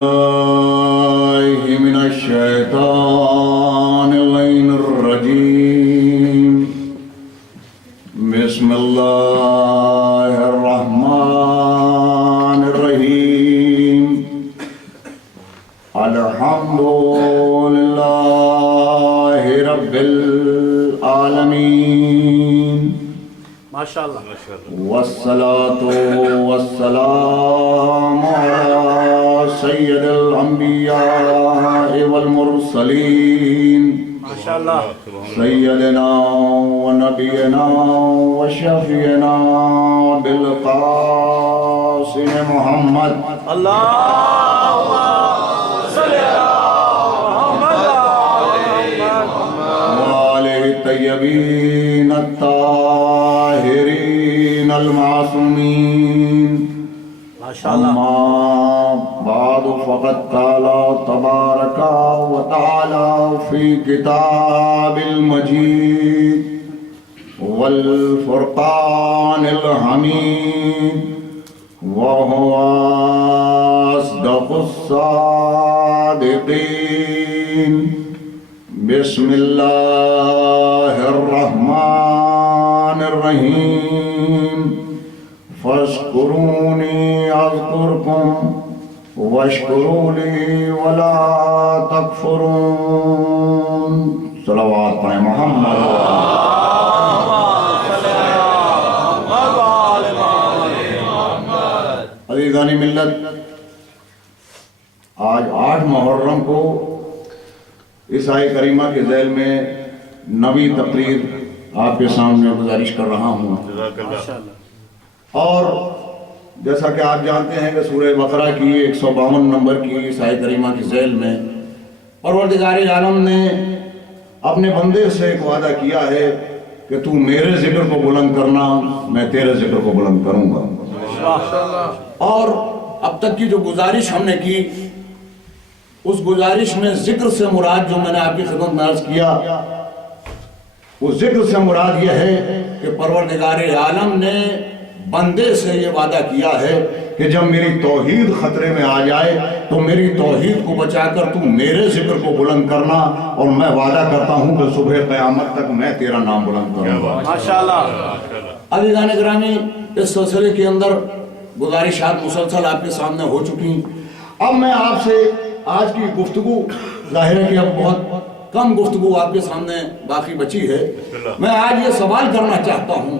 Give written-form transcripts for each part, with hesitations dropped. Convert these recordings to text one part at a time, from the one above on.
من الشيطان اللعين الرجيم بسم الله الرحمن الرحيم الحمد لله رب العالمين ماشاءاللہ والصلاة والسلام على سيد الأنبياء والمرسلين ماشاءاللہ سيدنا ونبينا وشفينا بالقاسم محمد اللہم صلی وآله الطيبين الطاهرين المعصومين ماشاءاللہ أما بعد فقد قال تبارك وتعالى في كتاب المجيد والفرقان الحميد وهو أصدق الصادقين بسم الله الرحمن الرحيم فاذكروني أذكركم واشكروا لي ولا تكفرون صلوات پائیں محمد عزیزان ملت، آج 8 محرم کو اس آیہ کریمہ کے ذیل میں نویں تقریر آپ کے سامنے گزارش کر رہا ہوں، اور جیسا کہ آپ جانتے ہیں کہ سورہ بقرہ کی 152 نمبر کی اس آیہ کریمہ کے ذیل میں پروردگار عالم نے اپنے بندے سے ایک وعدہ کیا ہے کہ تو میرے ذکر کو بلند کرنا، میں تیرے ذکر کو بلند کروں گا۔ اور اب تک کی جو گزارش ہم نے کی، اس گزارش میں ذکر سے مراد جو میں نے آپ کی خدمت میں عرض کیا، وہ ذکر سے مراد یہ ہے کہ پروردگار عالم نے بندے سے یہ وعدہ کیا ہے کہ جب میری توحید خطرے میں آ جائے تو میری توحید کو بچا کر تو میرے ذکر کو بلند کرنا، اور میں وعدہ کرتا ہوں کہ صبح قیامت تک میں تیرا نام بلند کروں گا۔ ماشاءاللہ عزیزان گرامی، اس سلسلے کے اندر گزارشات مسلسل آپ کے سامنے ہو چکی ہیں۔ اب میں آپ سے آج کی گفتگو، ظاہر ہے کہ اب بہت کم گفتگو آپ کے سامنے باقی بچی ہے، میں آج یہ سوال کرنا چاہتا ہوں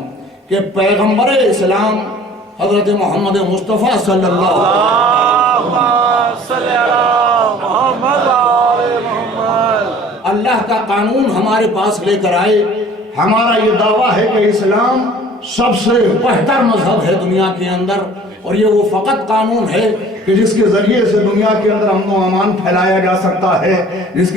کہ پیغمبر اسلام حضرت محمد مصطفیٰ صلی اللہ اللہ کا قانون ہمارے پاس لے کر آئے۔ ہمارا یہ دعویٰ ہے کہ اسلام سب سے بہتر مذہب ہے دنیا کے اندر، اور یہ وہ فقط قانون ہے کہ جس کے ذریعے سے دنیا کے اندر امن و امان پھیلایا جا سکتا ہے، جس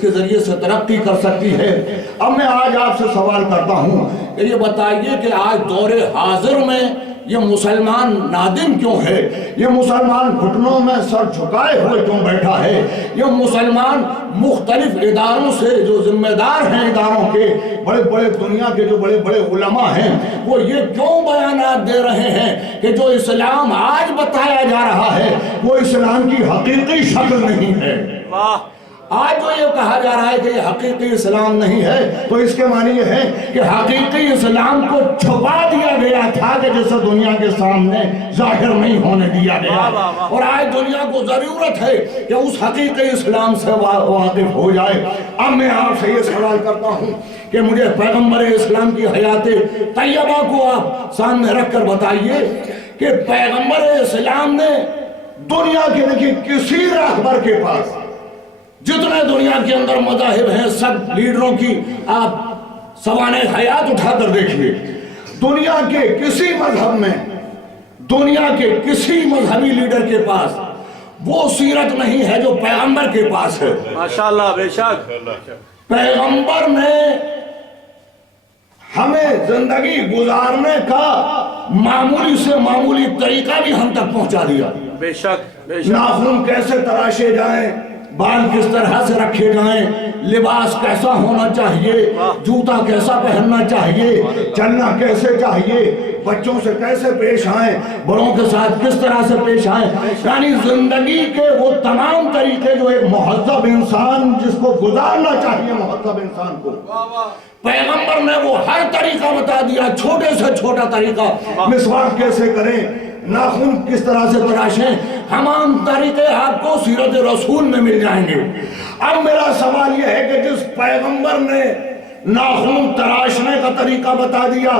کے ذریعے سے ترقی کر سکتی ہے۔ اب میں آج آپ سے سوال کرتا ہوں کہ یہ بتائیے کہ آج دور حاضر میں یہ مسلمان نادم کیوں ہے؟ یہ مسلمان گھٹنوں میں سر جھکائے ہوئے کیوں بیٹھا ہے؟ یہ مسلمان مختلف اداروں سے جو ذمہ دار ہیں، اداروں کے بڑے بڑے دنیا کے جو بڑے بڑے علماء ہیں، وہ یہ کیوں بیانات دے رہے ہیں کہ جو اسلام آج بتایا جا رہا ہے وہ اسلام کی حقیقی شکل نہیں ہے؟ آج جو یہ کہا جا رہا ہے کہ یہ حقیقی اسلام نہیں ہے، تو اس کے معنی یہ ہے کہ حقیقی اسلام کو چھپا دیا گیا تھا کہ جسے دنیا کے سامنے ظاہر نہیں ہونے دیا گیا، اور آج دنیا کو ضرورت ہے کہ اس حقیقی اسلام سے واقف ہو جائے۔ اب میں آپ سے یہ سوال کرتا ہوں کہ مجھے پیغمبر اسلام کی حیات طیبہ کو آپ سامنے رکھ کر بتائیے کہ پیغمبر اسلام نے دنیا کے کسی راہبر کے پاس، جتنے دنیا کے اندر مذاہب ہیں سب لیڈروں کی آپ سوانح حیات اٹھا کر دیکھئے، دنیا کے کسی مذہب میں، دنیا کے کسی مذہبی لیڈر کے پاس وہ سیرت نہیں ہے جو پیغمبر کے پاس ہے۔ ماشاءاللہ بے شک پیغمبر نے ہمیں زندگی گزارنے کا معمولی سے معمولی طریقہ بھی ہم تک پہنچا دیا۔ بے شک ناخن کیسے تراشے جائیں، بال کس طرح سے رکھے جائیں، لباس کیسا ہونا چاہیے، جوتا کیسا پہننا چاہیے، چلنا کیسے چاہیے، بچوں سے کیسے پیش آئیں، بڑوں کے ساتھ کس طرح سے پیش آئیں، یعنی زندگی کے وہ تمام طریقے جو ایک مہذب انسان جس کو گزارنا چاہیے مہذب انسان کو، پیغمبر نے وہ ہر طریقہ بتا دیا، چھوٹے سے چھوٹا طریقہ، مسواک کیسے کریں، ناخن کس طرح سے تراشیں، تمام طریقے آپ کو سیرت رسول میں مل جائیں گے۔ اب میرا سوال یہ ہے کہ جس پیغمبر نے ناخن تراشنے کا طریقہ بتا دیا،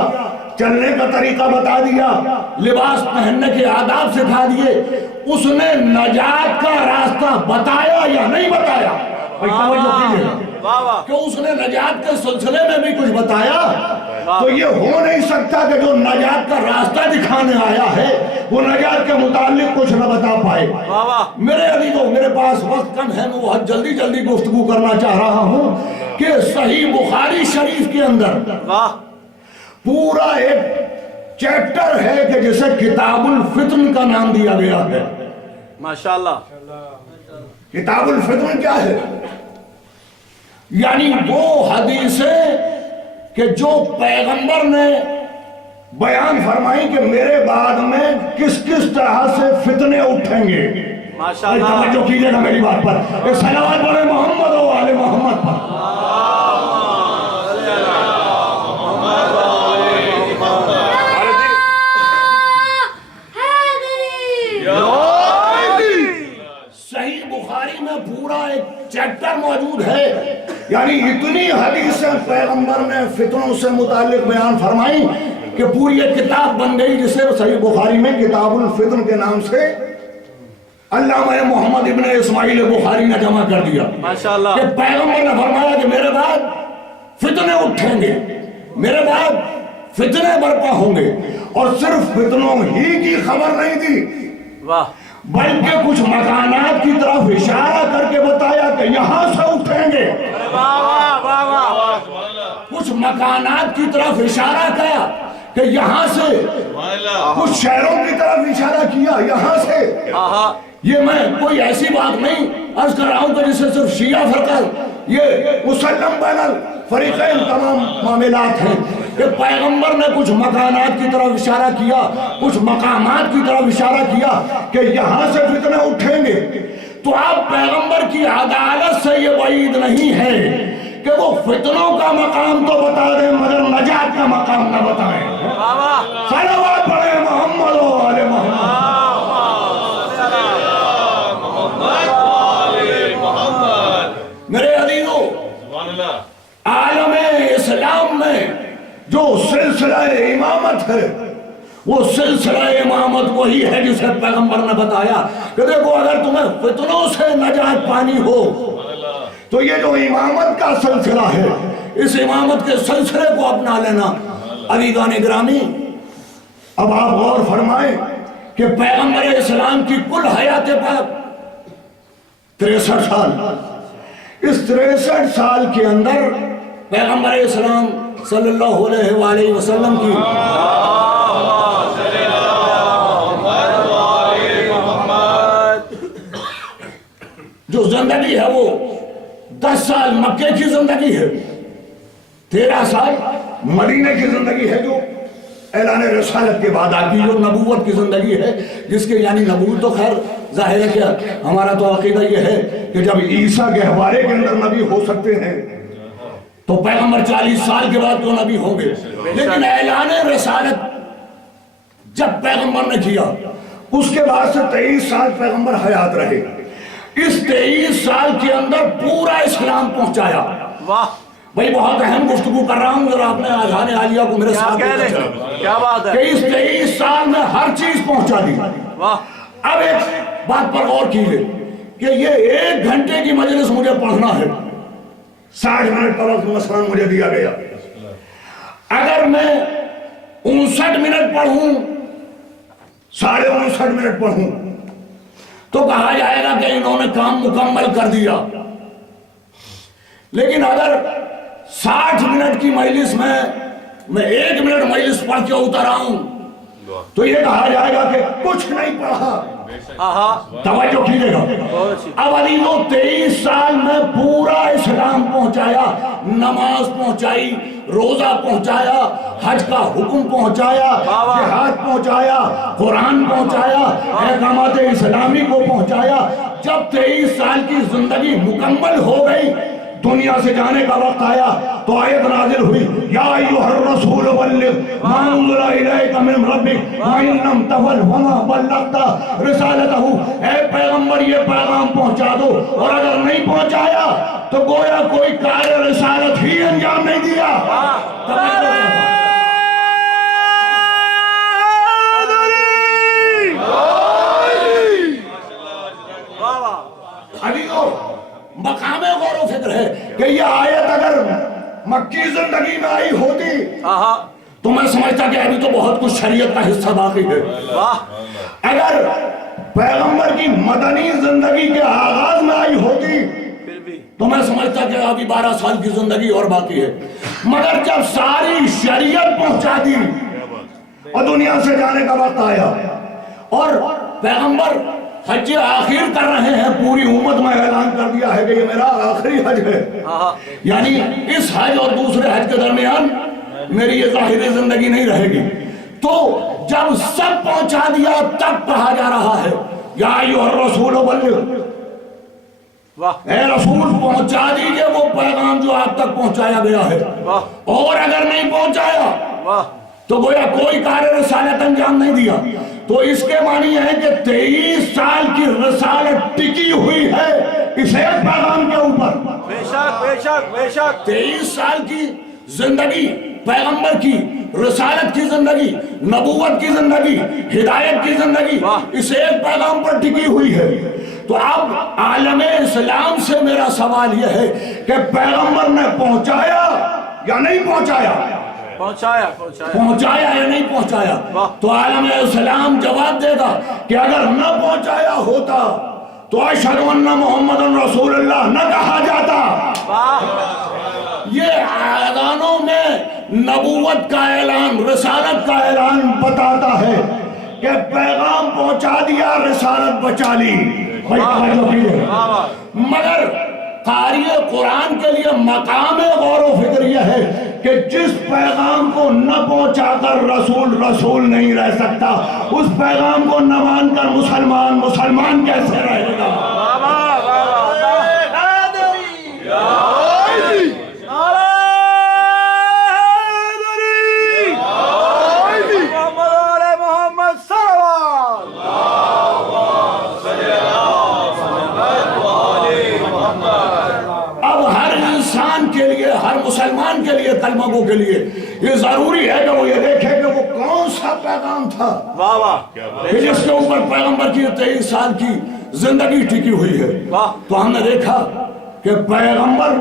چلنے کا طریقہ بتا دیا، لباس پہننے کے آداب سکھا دیے، اس نے نجات کا راستہ بتایا یا نہیں بتایا؟ توجہ کیجیے کہ اس نے نجات کے سلسلے میں بھی کچھ بتایا؟ تو یہ ہو نہیں سکتا کہ جو نجات کا راستہ دکھانے آیا ہے وہ نجات کے متعلق کچھ نہ بتا پائے۔ میرے عزیزو، میرے پاس وقت کم ہے، میں بہت جلدی جلدی گفتگو کرنا چاہ رہا ہوں کہ صحیح بخاری شریف کے اندر پورا ایک چیپٹر ہے کہ جسے کتاب الفتن کا نام دیا گیا ہے۔ ماشاءاللہ۔ کتاب الفتن کیا ہے؟ یعنی وہ حدیثیں کہ جو پیغمبر نے بیان فرمائی کہ میرے بعد میں کس کس طرح سے فتنے اٹھیں گے۔ ماشاءاللہ۔ توجہ کیجئے گا میری بات پر، ایک صلوات پڑھیں محمد و آل محمد پر۔ صحیح بخاری میں پورا ایک چیپٹر موجود ہے، یعنی اتنی حدیثیں پیغمبر نے فتنوں سے متعلق بیان فرمائی کہ پوری ایک کتاب بن گئی جسے صحیح بخاری میں کتاب الفتن کے نام سے علامہ محمد ابن اسماعیل بخاری نے جمع کر دیا۔ ماشاءاللہ۔ کہ پیغمبر نے فرمایا کہ میرے بعد فتنے اٹھیں گے، میرے بعد فتنے برپا ہوں گے، اور صرف فتنوں ہی کی خبر نہیں دی بلکہ کچھ مکانات کی طرف اشارہ کر کے بتایا کہ یہاں سے اٹھیں گے۔ کچھ مکانات کی طرف اشارہ کیا کہ یہاں سے، کچھ شہروں کی طرف اشارہ کیا یہاں سے۔ یہ میں کوئی ایسی بات نہیں عرض کر رہا ہوں کہ جسے صرف شیعہ فرقہ، یہ مسلم بین الفریقین تمام معاملات ہیں کہ پیغمبر نے کچھ مکانات کی طرف اشارہ کیا، کچھ مقامات کی طرف اشارہ کیا کہ یہاں سے فتنے اٹھیں گے۔ تو آپ پیغمبر کی عدالت سے یہ بعید نہیں ہے کہ وہ فتنوں کا مقام تو بتا دیں مگر نجات کا مقام نہ بتائیں۔ صلوات پڑھیں محمد و آل محمد۔ میرے عزیزو، عالم اسلام میں جو سلسلہ امامت ہے وہ سلسلہ امامت وہی ہے جسے پیغمبر نے بتایا کہ دیکھو اگر تمہیں فتنوں سے نجات پانی ہو تو یہ جو امامت کا سلسلہ ہے اس امامت کے سلسلے کو اپنا لینا۔ عزیزان گرامی، اب آپ غور فرمائیں کہ پیغمبر اسلام کی کل حیات پاک 63 سال، اس 63 سال کے اندر پیغمبر اسلام صلی اللہ علیہ وآلہ وسلم کی جو زندگی ہے وہ 10 سال مکے کی زندگی ہے، 13 سال مدینے کی زندگی ہے جو اعلان رسالت کے بعد آپ کی جو نبوت کی زندگی ہے، جس کے یعنی نبوت تو خیر ظاہر ہے کہ ہمارا تو عقیدہ یہ ہے کہ جب عیسیٰ گہوارے کے اندر نبی ہو سکتے ہیں تو پیغمبر 40 سال کے بعد تو نبی ہوں گے، لیکن اعلان رسالت جب پیغمبر نے کیا اس کے بعد سے 23 سال پیغمبر حیات رہے۔ اس 23 سال کے اندر پورا اسلام پہنچایا۔ بھئی بہت اہم گفتگو کر رہا ہوں، ذرا اپنے اذہان عالیہ کو میرے ساتھ کیا بات ہے کہ اس 23 سال میں ہر چیز پہنچا دی۔ اب ایک بات پر غور کیجئے کہ یہ 1 گھنٹے کی مجلس مجھے پڑھنا ہے، 60 منٹ کا وقت مثلا مجھے دیا گیا، اگر میں 59 منٹ پڑھوں، 59.5 منٹ پڑھوں تو کہا جائے گا کہ انہوں نے کام مکمل کر دیا، لیکن اگر 60 منٹ کی مجلس میں 1 منٹ مجلس پڑھ کے اتر آؤں تو یہ کہا جائے گا کہ کچھ نہیں پڑھا، توجہ کیجیے گا. اب عزیزو 23 سال میں پورا اسلام پہنچایا, نماز پہنچائی, روزہ پہنچایا, حج کا حکم پہنچایا, جہاد پہنچایا, قرآن پہنچایا, احکامات اسلامی کو پہنچایا. جب 23 سال کی زندگی مکمل ہو گئی, دنیا سے جانے کا وقت آیا تو آیت نازل ہوئی, یا ایھا الرسول بلغ ما انزل الیک من ربک وان لم تفعل فما بلغت رسالتہ. اے پیغمبر یہ پیغام پہنچا دو, اور اگر نہیں پہنچایا تو گویا کوئی کار رسالت ہی انجام نہیں دیا. مقام غور و فکر ہے کہ یہ آیت اگر مکی زندگی میں آئی ہوتی تو میں سمجھتا کہ ابھی تو بہت کچھ شریعت کا حصہ باقی ہے. اگر پیغمبر کی مدنی زندگی کے آغاز میں آئی ہوتی تو میں سمجھتا کہ ابھی 12 سال کی زندگی اور باقی ہے. مگر جب ساری شریعت پہنچا دی اور دنیا سے جانے کا وقت آیا اور پیغمبر حج آخر کر رہے ہیں, پوری امت میں اعلان کر دیا ہے کہ یہ میرا آخری حج ہے, یعنی اس حج اور دوسرے حج کے درمیان میری یہ ظاہری زندگی نہیں رہے گی. تو جب سب پہنچا دیا تب کہا جا رہا ہے یا ایھا الرسول بلغ, اے رسول پہنچا دیجئے وہ پیغام جو آپ تک پہنچایا گیا ہے, اور اگر نہیں پہنچایا تو گویا کوئی کار رسالت انجام نہیں دیا. تو اس کے معنی ہے کہ 23 سال کی رسالت ٹکی ہوئی ہے اس ایک پیغام کے اوپر. بے شک بے شک بے شک 23 سال کی زندگی پیغمبر کی, رسالت کی زندگی, نبوت کی زندگی, ہدایت کی زندگی اس ایک پیغام پر ٹکی ہوئی ہے. تو اب عالم اسلام سے میرا سوال یہ ہے کہ پیغمبر نے پہنچایا یا نہیں پہنچایا؟ پہنچایا یا نہیں پہنچایا؟ تو عالم اسلام جواب دے گا کہ اگر نہ پہنچایا ہوتا تو اشہد ان محمد رسول اللہ نہ کہا جاتا. یہ اذانوں میں نبوت کا اعلان, رسالت کا اعلان بتاتا ہے کہ پیغام پہنچا دیا, رسالت بچا لی. مگر قاری قرآن کے لیے مقام غور و فکر یہ ہے کہ جس پیغام کو نہ پہنچا کر رسول نہیں رہ سکتا, اس پیغام کو نہ مان کر مسلمان کیسے رہے گا؟ ہر مسلمان کے لیے, کلمہ گو کے لیے یہ ضروری ہے کہ وہ یہ دیکھے کہ وہ کون سا پیغام تھا کہ جس کے اوپر پیغمبر کی 23 سال کی زندگی ٹکی ہوئی ہے. تو ہم نے دیکھا کہ پیغمبر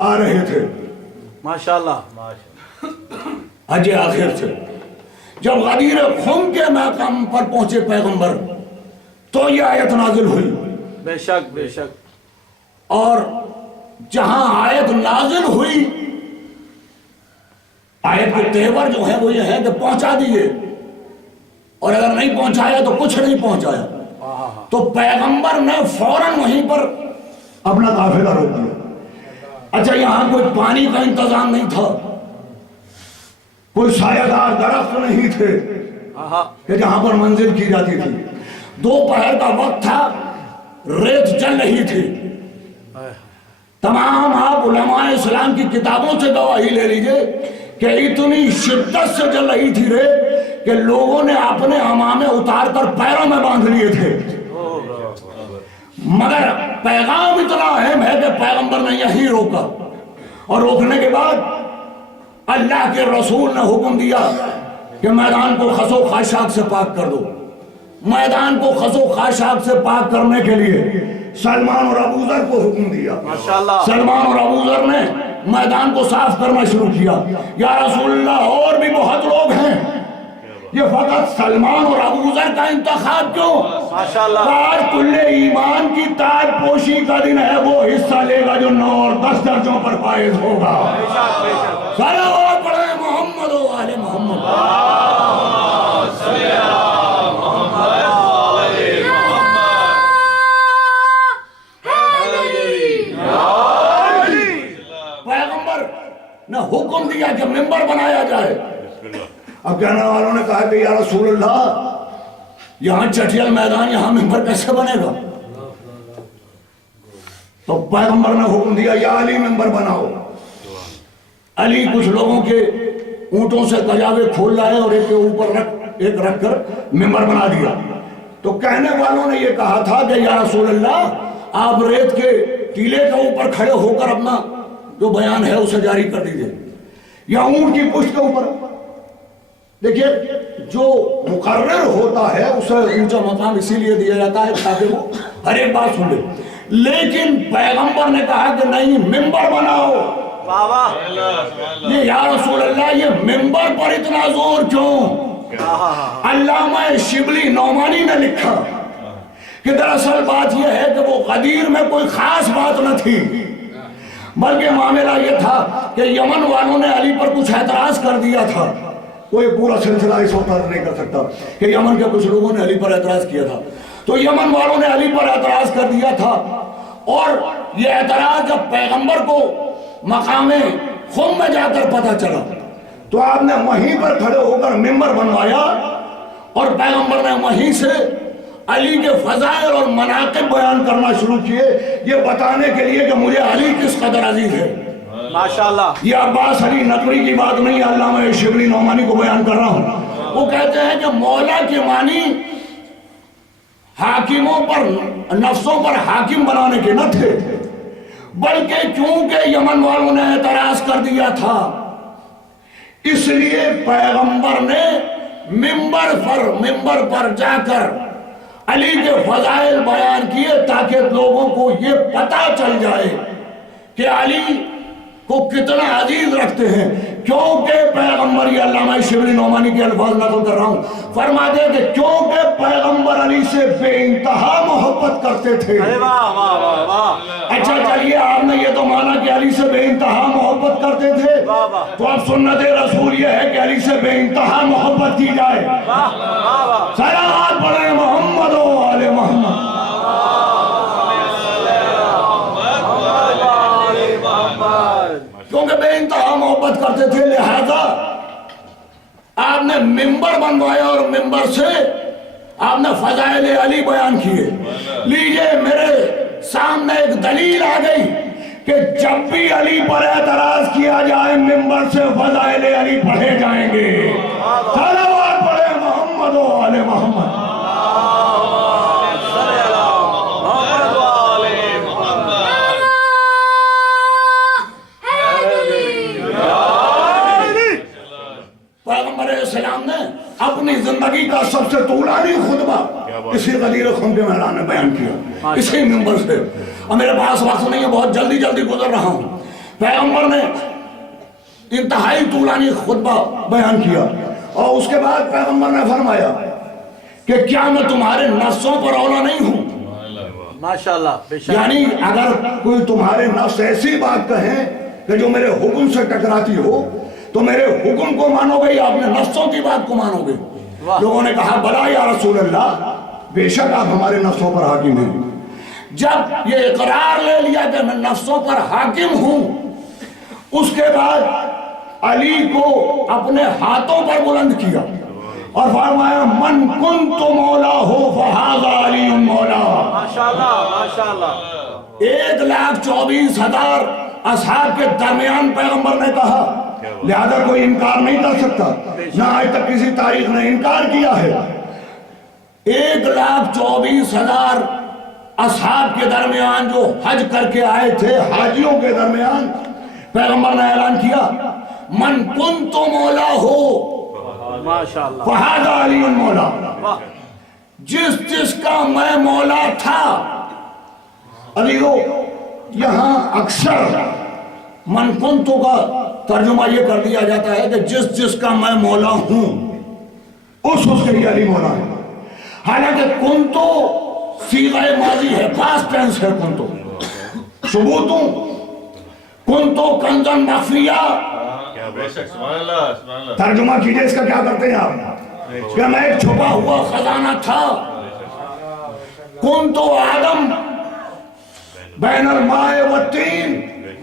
آ رہے تھے ماشاءاللہ حج آخر سے. جب غدیر خم کے مقام پر پہنچے پیغمبر تو یہ آیت نازل ہوئی. بے شک بے شک. اور جہاں آیت نازل ہوئی, آیت کے تیور جو ہے وہ یہ ہے کہ پہنچا دیئے, اور اگر نہیں پہنچایا تو کچھ نہیں پہنچایا. تو پیغمبر نے فوراً وہیں پر اپنا قافلہ روک دیا. اچھا یہاں کوئی پانی کا انتظام نہیں تھا, کوئی سایہ دار درخت نہیں تھے کہ جہاں پر منزل کی جاتی تھی. دوپہر کا وقت تھا, ریت چل رہی تھی. تمام آپ علماء اسلام کی کتابوں سے گواہی لے لیجئے کہ اتنی شدت سے چل رہی تھی ریت کہ لوگوں نے اپنے عمامے اتار کر پیروں میں باندھ لیے تھے. مگر پیغام اتنا اہم ہے کہ پیغمبر نے یہیں روکا, اور روکنے کے بعد اللہ کے رسول نے حکم دیا کہ میدان کو خس و خاشاک سے پاک کر دو. میدان کو خس و خاشاک سے پاک کرنے کے لیے سلمان اور ابو ذر کو حکم دیا. سلمان اور ابو ذر نے میدان کو صاف کرنا شروع کیا. یا رسول اللہ اور بھی بہت لوگ ہیں, یہ فقط سلمان اور ابو ذر کا انتخاب کیوں؟ آج کل ایمان کی تاج پوشی کا دن ہے, وہ حصہ لے گا جو 9 اور 10 درجوں پر فائز ہوگا. صلوات پڑھیں محمد و آل محمد. دیا کہ منبر بنایا جائے۔ اب کہنے والوں نے کہا کہ یا رسول اللہ یہاں چٹیل میدان، یہاں منبر کیسے بنے گا؟ تو پیغمبر نے حکم دیا یا علی منبر بناؤ۔ علی کچھ لوگوں کے اونٹوں سے کجاوے کھول لائے اور ایک کے اوپر ایک رکھ کر منبر بنا دیا۔ تو کہنے والوں نے یہ کہا تھا کہ یا رسول اللہ آپ ریت کے ٹیلے کے اوپر کھڑے ہو کر اپنا جو بیان ہے اسے جاری کر دیجئے، یا اونٹ کی پشت کے اوپر۔ دیکھیے جو مقرر ہوتا ہے اسے اونچا مقام اسی لیے دیا جاتا ہے تاکہ وہ ہر ایک بات سن لے، لیکن پیغمبر نے کہا کہ نہیں منبر بناؤ۔ یہ یا رسول اللہ یہ منبر پر اتنا زور کیوں؟ علامہ شبلی نعمانی نے لکھا کہ دراصل بات یہ ہے کہ وہ غدیر میں کوئی خاص بات نہ تھی، بلکہ معاملہ یہ تھا کہ یمن والوں نے علی پر کچھ اعتراض کر دیا تھا۔ کوئی پورا سلسلہ اس وقت نہیں کر سکتا کہ یمن کے کچھ لوگوں نے علی پر اعتراض کیا تھا، تو یمن والوں نے علی پر اعتراض کر دیا تھا، اور یہ اعتراض جب پیغمبر کو مقام خم میں جا کر پتہ چلا تو آپ نے وہیں پر کھڑے ہو کر منبر بنوایا، اور پیغمبر نے وہیں سے علی کے فضائل اور مناقب بیان کرنا شروع کیے، یہ بتانے کے لیے کہ مجھے علی کس قدر عزیز ہے۔ ماشاءاللہ یہ عباس علی ندوی کی بات نہیں، علامہ شبلی نعمانی کو بیان کر رہا ہوں۔ وہ کہتے ہیں کہ مولا کے معنی حاکموں پر، نفسوں پر حاکم بنانے کے نہ تھے، بلکہ چونکہ یمن والوں نے اعتراض کر دیا تھا اس لیے پیغمبر نے منبر پر جا کر علی کے فضائل بیان کیے تاکہ لوگوں کو یہ پتہ چل جائے کہ علی کو کتنا عزیز رکھتے ہیں۔ کیونکہ پیغمبر، یہ علامہ شبلی نعمانی کے الفاظ نقل کر رہا ہوں، فرماتے ہیں کہ کیونکہ پیغمبر علی سے بے انتہا محبت کرتے تھے۔ اچھا چلیے آپ نے یہ تو مانا کہ علی سے بے انتہا محبت کرتے تھے، تو اب سنت رسول یہ ہے کہ علی سے بے انتہا محبت کی جائے۔ صلوات پڑھیں محمد و آل محمد۔ کیونکہ بے انتہا محبت کرتے تھے، لہذا آپ نے منبر بنوایا اور منبر سے آپ نے فضائل علی بیان کیے۔ لیجئے میرے سامنے ایک دلیل آ گئی کہ جب بھی علی پر اعتراض کیا جائے منبر سے فضائل علی پڑھے جائیں گے۔ صلوات پڑھیں محمد و آل محمد۔ پیغمبر اسلام نے اپنی زندگی کا سب سے طولانی خطبہ اسی غدیر خم کے میدان میں بیان کیا، اسی منبر سے۔ اور میرے پاس وقت نہیں ہے، بہت جلدی گزر رہا ہوں۔ پیغمبر نے انتہائی طولانی خطبہ بیان کیا، اور اس کے بعد پیغمبر نے فرمایا کہ کیا میں تمہارے نفسوں پر اولا نہیں ہوں؟ ماشاءاللہ بے شک۔ یعنی اگر کوئی تمہارے نفس ایسی بات کہیں کہ جو میرے حکم سے ٹکراتی ہو تو میرے حکم کو مانو گے یا اپنے نفسوں کی بات کو مانو گے؟ لوگوں نے کہا بلا یا رسول اللہ، بے شک آپ ہمارے نفسوں پر حاکم ہیں۔ جب یہ اقرار لے لیا کہ میں نفسوں پر حاکم ہوں، اس کے بعد علی کو اپنے ہاتھوں پر بلند کیا اور فرمایا من کنت مولا ہو فہذا علی مولا۔ ماشاءاللہ ماشاءاللہ۔ 1,24,000 اصحاب کے درمیان پیغمبر نے کہا، لہذا کوئی انکار نہیں کر سکتا، نہ آج تک کسی تاریخ نے انکار کیا ہے۔ 1,24,000 اصحاب کے درمیان جو حج کر کے آئے تھے، حاجیوں کے درمیان پیغمبر نے اعلان کیا من کنت مولا ہو ماشاءاللہ فہذا علی مولا، جس کا میں مولا تھا علی ہو۔ یہاں اکثر من کنتو کا ترجمہ یہ کر دیا جاتا ہے کہ جس کا میں مولا ہوں اس کے لیے علی مولا ہے، حالانکہ کنتو صیغہ ماضی ہے، پاسٹ ٹینس ہے کنتو، ثبوتوں کنتو کنزن مخفیہ۔ ترجمہ کیجئے اس کا کیا کرتے ہیں آپ کہ میں ایک چھپا ہوا خزانہ تھا، کنتو آدم بین الماء والتین،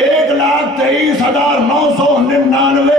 1,23,999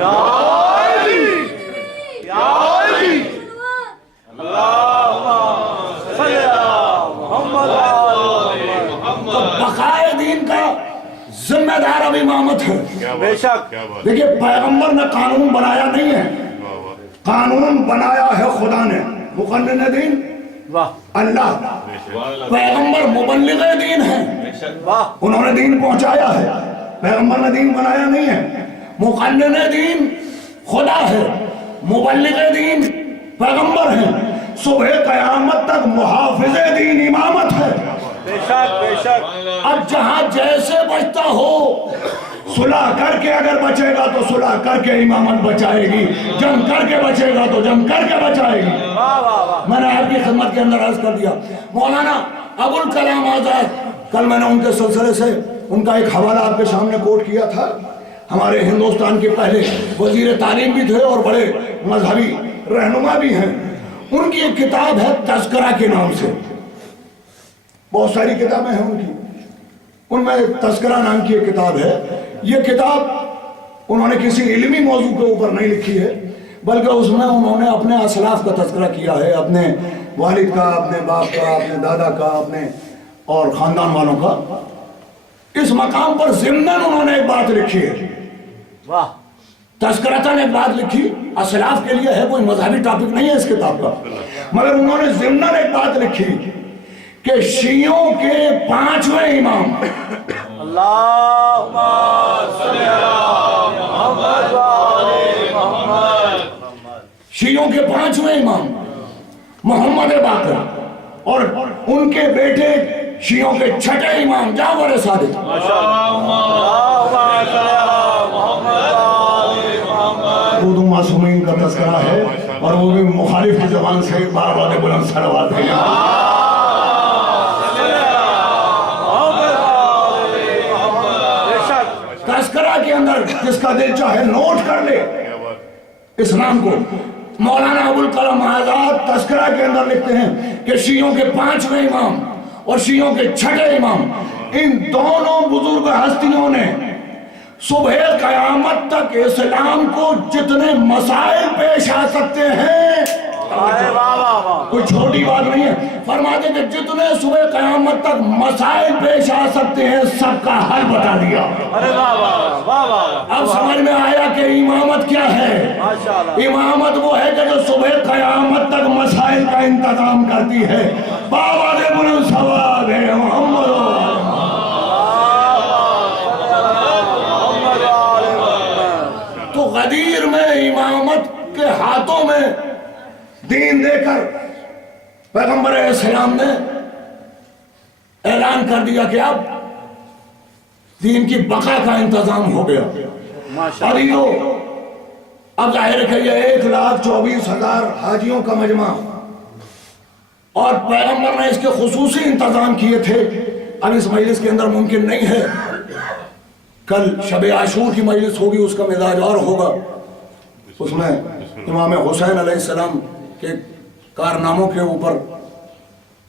یا علی یا علی اللہم صلی علی محمد تو بقائے دین کا ذمہ دار اب امامت ہے. بے شک دیکھیے پیغمبر نے قانون بنایا نہیں ہے, قانون بنایا ہے خدا نے. مقنن دین واہ اللہ, پیغمبر مبلغ دین ہے, واہ انہوں نے دین پہنچایا ہے, پیغمبر نے دین بنایا نہیں ہے. مقنن دین خدا ہے, مبلغ دین پیغمبر ہیں. صبح قیامت تک محافظ دین امامت ہے. بے شک بے شک. اب جہاں جیسے بچتا ہو, صلح کر کے اگر بچے گا تو صلح کر کے امامت بچائے گی, جنگ کر کے بچے گا تو جنگ کر کے بچائے گی. واہ واہ واہ. میں نے آپ کی خدمت کے اندر عرض کر دیا, مولانا ابوالکلام آزاد, کل میں نے ان کے سلسلے سے ان کا ایک حوالہ آپ کے سامنے کوٹ کیا تھا. ہمارے ہندوستان کے پہلے وزیر تعلیم بھی تھے اور بڑے مذہبی رہنما بھی ہیں. ان کی ایک کتاب ہے تذکرہ کے نام سے, بہت ساری کتابیں ہیں ان کی, ان میں تذکرہ نام کی ایک کتاب ہے. یہ کتاب انہوں نے کسی علمی موضوع کے اوپر نہیں لکھی ہے, بلکہ اس میں انہوں نے اپنے اسلاف کا تذکرہ کیا ہے, اپنے والد کا, اپنے باپ کا, اپنے دادا کا, اپنے اور خاندان والوں کا. اس مقام پر ضمناً انہوں نے ایک بات لکھی ہے, واہ تذکرتاً ایک بات لکھی, اسلاف کے لیے ہے, کوئی مذہبی ٹاپک نہیں ہے اس کتاب کا, مگر انہوں نے ضمناً ایک بات لکھی کہ شیعوں کے 5ویں امام اللہم صلی علی محمد وآل محمد. شیعوں کے 5ویں امام محمد باقر اور ان کے بیٹے شیعوں کے 6ٹھے امام جعفر صادق. اللہم صلی علی محمد وآل محمد. اردو معصومین کا تذکرہ ہے اور وہ بھی مخالف کی زبان سے بار بار بلند صلوات ہیں. تذکرہ کے اندر جس کا دل چاہے نوٹ کر لے اس نام کو. مولانا ابوالکلام آزاد تذکرہ کے اندر لکھتے ہیں کہ شیعوں کے 5ویں امام اور شیعوں کے 6ٹھے امام, ان دونوں بزرگ ہستیوں نے صبح قیامت تک اسلام کو جتنے مسائل پیش آ سکتے ہیں, کوئی چھوٹی بات نہیں ہے, فرماتے کہ جتنے صبح قیامت تک مسائل پیش آ سکتے ہیں سب کا حل بتا دیا. ارے واہ واہ واہ واہ. اب سمجھ میں آیا کہ امامت کیا ہے. ماشاءاللہ. امامت وہ ہے کہ جو صبح قیامت تک مسائل کا انتظام کرتی ہے. بابا دے بلند ثواب ہے محمد. تو غدیر میں امامت کے ہاتھوں میں دین دے کر پیغمبر علیہ السلام نے اعلان کر دیا کہ اب دین کی بقا کا انتظام ہو گیا. اور یہ اب ظاہر ہے کہ یہ 1,24,000 حاجیوں کا مجمع, اور پیغمبر نے اس کے خصوصی انتظام کیے تھے. اب اس مجلس کے اندر ممکن نہیں ہے, کل شب عاشور کی مجلس ہوگی, اس کا مزاج اور ہوگا, اس میں امام حسین علیہ السلام کے کارناموں کے اوپر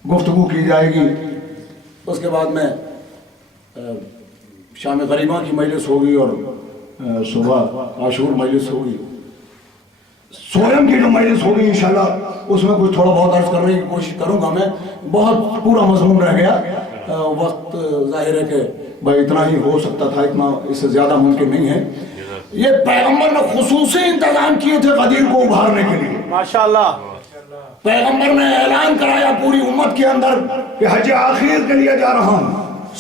گفتگو کی جائے گی. اس کے بعد میں شام غریبہ کی مجلس ہوگی اور صبح عاشور مجلس ہوگی. سویم کی جو مجلس ہوگی انشاءاللہ اس میں کچھ تھوڑا بہت عرض کرنے کی کوشش کروں گا میں. بہت پورا مضمون رہ گیا, وقت ظاہر ہے کہ بھائی اتنا ہی ہو سکتا تھا, اتنا اس سے زیادہ ممکن نہیں ہے. یہ پیغمبر نے خصوصی انتظام کیے تھے غدیر کو ابھارنے کے لیے. ماشاءاللہ. پیغمبر نے اعلان کرایا پوری امت کے اندر کہ حج آخر کے لیے جا رہا ہوں,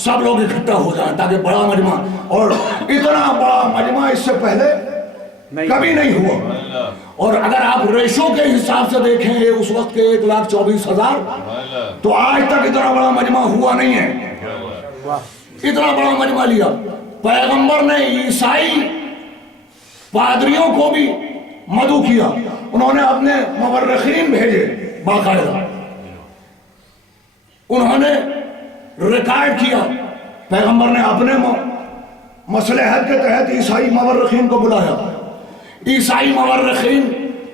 سب لوگ اکٹھا ہو جائیں تاکہ بڑا مجمع, اور اتنا بڑا مجمع اس سے پہلے کبھی نہیں ہوا. اور اگر آپ ریشو کے حساب سے دیکھیں اس وقت کے 1,24,000 تو آج تک اتنا بڑا مجمع ہوا نہیں ہے. اتنا بڑا مجمع لیا. پیغمبر نے عیسائی پادریوں کو بھی مدعو کیا, انہوں نے اپنے مورخین بھیجے باقاعدہ, انہوں نے ریکارڈ کیا. پیغمبر نے اپنے مصلحت کے تحت عیسائی مورخین کو بلایا. عیسائی مورخین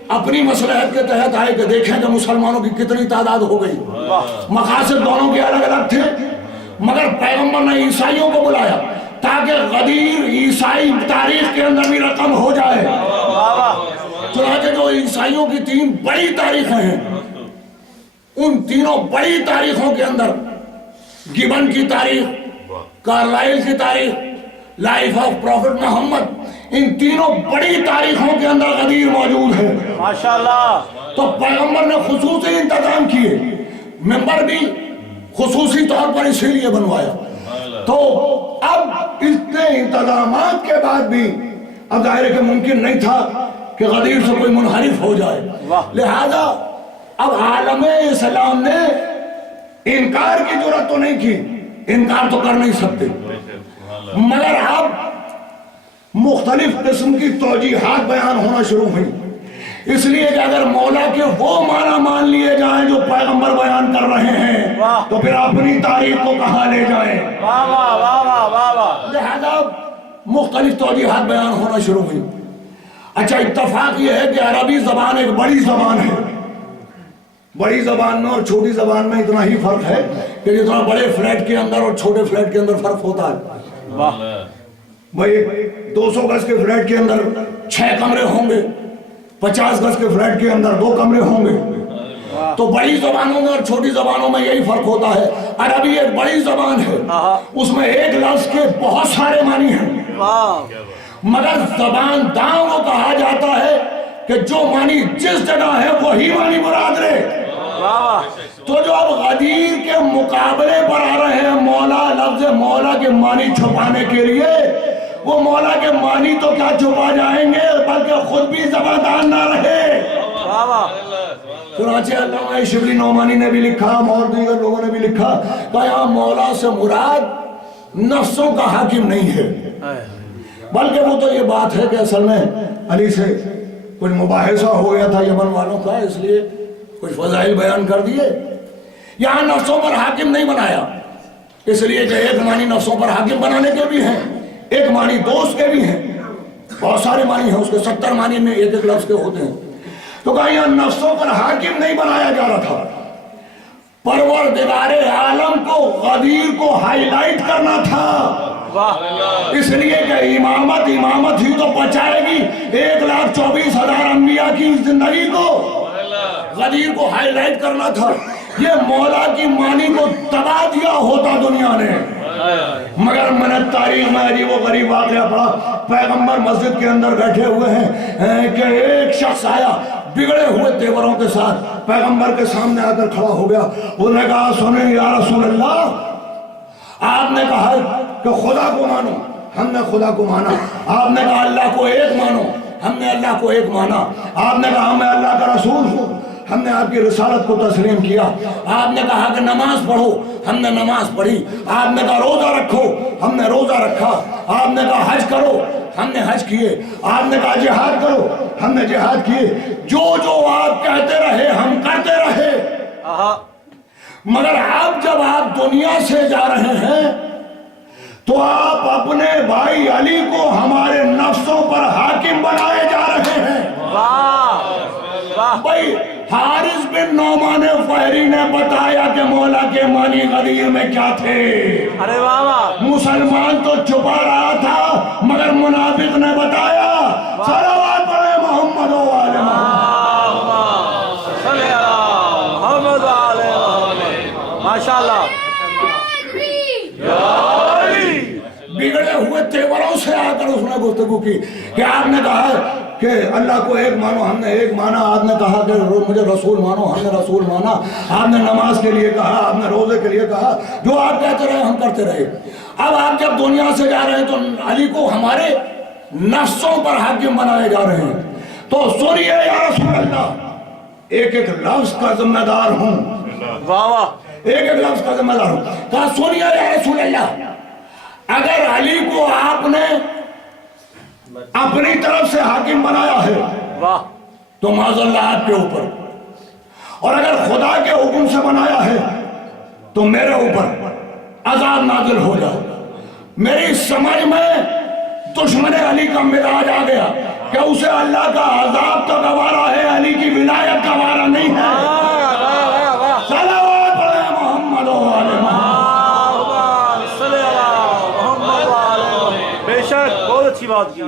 اپنی مصلحت کے تحت آئے کہ دیکھیں کہ مسلمانوں کی کتنی تعداد ہو گئی. مقاصد دونوں کے الگ الگ تھے, مگر پیغمبر نے عیسائیوں کو بلایا تاکہ غدیر عیسائی تاریخ کے اندر بھی رقم ہو جائے. عیسائیوں کی 3 بڑی تاریخیں ہیں، ان تینوں بڑی تاریخوں کے اندر گیبن کی تاریخ، کارلائل کی تاریخ، لائف آف پروفٹ محمد، ان تینوں بڑی تاریخوں کے اندر غدیر موجود ہے۔ ماشاءاللہ۔ تو پیغمبر نے خصوصی انتظام کیے، ممبر بھی خصوصی طور پر اسی لیے بنوایا۔ تو اب اتنے انتظامات کے بعد بھی اب ظاہر ہے کہ ممکن نہیں تھا کہ غدیر سے کوئی منحرف ہو جائے، لہذا اب عالم اسلام نے انکار کی جرات تو نہیں کی، انکار تو کر نہیں سکتے، مگر اب مختلف قسم کی توجیحات بیان ہونا شروع ہوئی، اس لیے کہ اگر مولا کے وہ معنی مان لیے جائیں جو پیغمبر بیان کر رہے ہیں تو پھر اپنی تاریخ کو کہاں لے جائیں، لہذا مختلف توجیحات بیان ہونا شروع ہوئی۔ اچھا، اتفاق یہ ہے کہ عربی زبان ایک بڑی زبان ہے، بڑی زبان میں اور چھوٹی زبان میں اتنا ہی فرق ہے کہ جتنا بڑے فلیٹ کے اندر اور چھوٹے فلیٹ کے اندر فرق ہوتا ہے۔ بھئی 200 گز کے فلیٹ کے اندر 6 کمرے ہوں گے، 50 گز کے فلیٹ کے اندر 2 کمرے ہوں گے، تو بڑی زبانوں میں اور چھوٹی زبانوں میں یہی فرق ہوتا ہے۔ عربی ایک بڑی زبان ہے، اس میں ایک لفظ کے بہت سارے معنی ہیں، مگر زبان داں کو کہا جاتا ہے کہ جو معنی جس جگہ ہے وہی معنی مراد رہے۔ تو جو اب غدیر کے مقابلے پر آ رہے ہیں مولا، لفظ مولا کے معنی چھپانے کے لیے، وہ مولا کے معنی تو کیا چھپا جائیں گے بلکہ خود بھی زبان نہ رہے۔ چنانچہ علامہ شبلی نعمانی نے بھی لکھا اور دیگر لوگوں نے بھی لکھا کہ یہاں مولا سے مراد نفسوں کا حاکم نہیں ہے، بلکہ وہ تو یہ بات ہے کہ اصل میں علی سے کچھ مباحثہ ہو گیا تھا یمن والوں کا، اس لیے کچھ فضائل بیان کر دیے، یہاں نفسوں پر حاکم نہیں بنایا، اس لیے کہ ایک معنی نفسوں پر حاکم بنانے کے بھی ہیں، ایک معنی دوست کے بھی ہیں، بہت سارے معنی ہیں، اس کے 70 معنی میں ایک ایک لفظ کے ہوتے ہیں، تو کہا یہاں نفسوں پر حاکم نہیں بنایا جا رہا تھا، پروردگار عالم کو غدیر کو ہائی لائٹ کرنا تھا، اس لیے کہ امامت ہی تو بچائے گی 1,24,000 انبیاء کی زندگی کو، غدیر کو ہائی لائٹ کرنا تھا، یہ مولا کی معنی کو دبا دیا ہوتا دنیا نے۔ مگر میں نے تاریخ میں عجیب و غریب واقعہ پڑھا، پیغمبر مسجد کے اندر بیٹھے ہوئے ہیں کہ ایک شخص آیا بگڑے ہوئے تیوروں کے ساتھ، پیغمبر کے سامنے آ کر کھڑا ہو گیا، انہوں نے کہا سنیں یا رسول اللہ، آپ نے کہا کہ خدا کو مانو، ہم نے خدا کو مانا، آپ نے کہا اللہ کو ایک مانو، ہم نے اللہ کو ایک مانا، آپ نے کہا میں اللہ کا رسول ہوں، ہم نے آپ کی رسالت کو تسلیم کیا، آپ نے کہا کہ نماز پڑھو، ہم نے نماز پڑھی، آپ نے کہا روزہ رکھو، ہم نے روزہ رکھا، آپ نے کہا حج کرو، ہم نے حج کیے، آپ نے کہا جہاد کرو، ہم نے جہاد کیے، جو آپ کہتے رہے ہم کرتے رہے، مگر اب جب آپ دنیا سے جا رہے ہیں تو آپ اپنے بھائی علی کو ہمارے نفسوں پر حاکم بنائے جا رہے ہیں۔ بھائی حارث بن نعمان فہری نے بتایا کہ مولا کے معنی غدیر میں کیا تھے، مسلمان تو چھپا رہا تھا مگر منافق نے بتایا۔ صلوات پڑھے محمد و آل محمد۔ ماشاءاللہ، بگڑے ہوئے تیوروں سے آ کر اس نے گفتگو کی کہ آپ نے کہا کہ اللہ کو ایک مانو، ہم نے ایک مانا، آپ نے کہا کہ مجھے رسول مانو، ہم نے رسول مانا، آپ نے نماز کے لیے کہا، آپ نے روزے کے لیے کہا، جو آپ کہتے رہے ہم کرتے رہے۔ اب آپ جب دنیا سے جا رہے ہیں تو علی کو ہمارے نفسوں پر حاکم بنائے جا رہے ہیں، تو سنیے یا رسول اللہ، ایک ایک لفظ کا ذمہ دار ہوں، ایک ایک لفظ کا ذمہ دار ہوں۔ کہا سنیے یا رسول اللہ، اگر علی کو آپ نے اپنی طرف سے حاکم بنایا ہے تو معاذ اللہ آپ کے اوپر، اور اگر خدا کے حکم سے بنایا ہے تو میرے اوپر عذاب نازل ہو جائے۔ میری سمجھ میں دشمن علی کا مزاج آ گیا کہ اسے اللہ کا عذاب تو گوارا ہے، علی کی ولایت گوارا نہیں ہے۔ صلوات پڑھے محمد و آل محمد۔ بے شک بہت اچھی بات کی ہے۔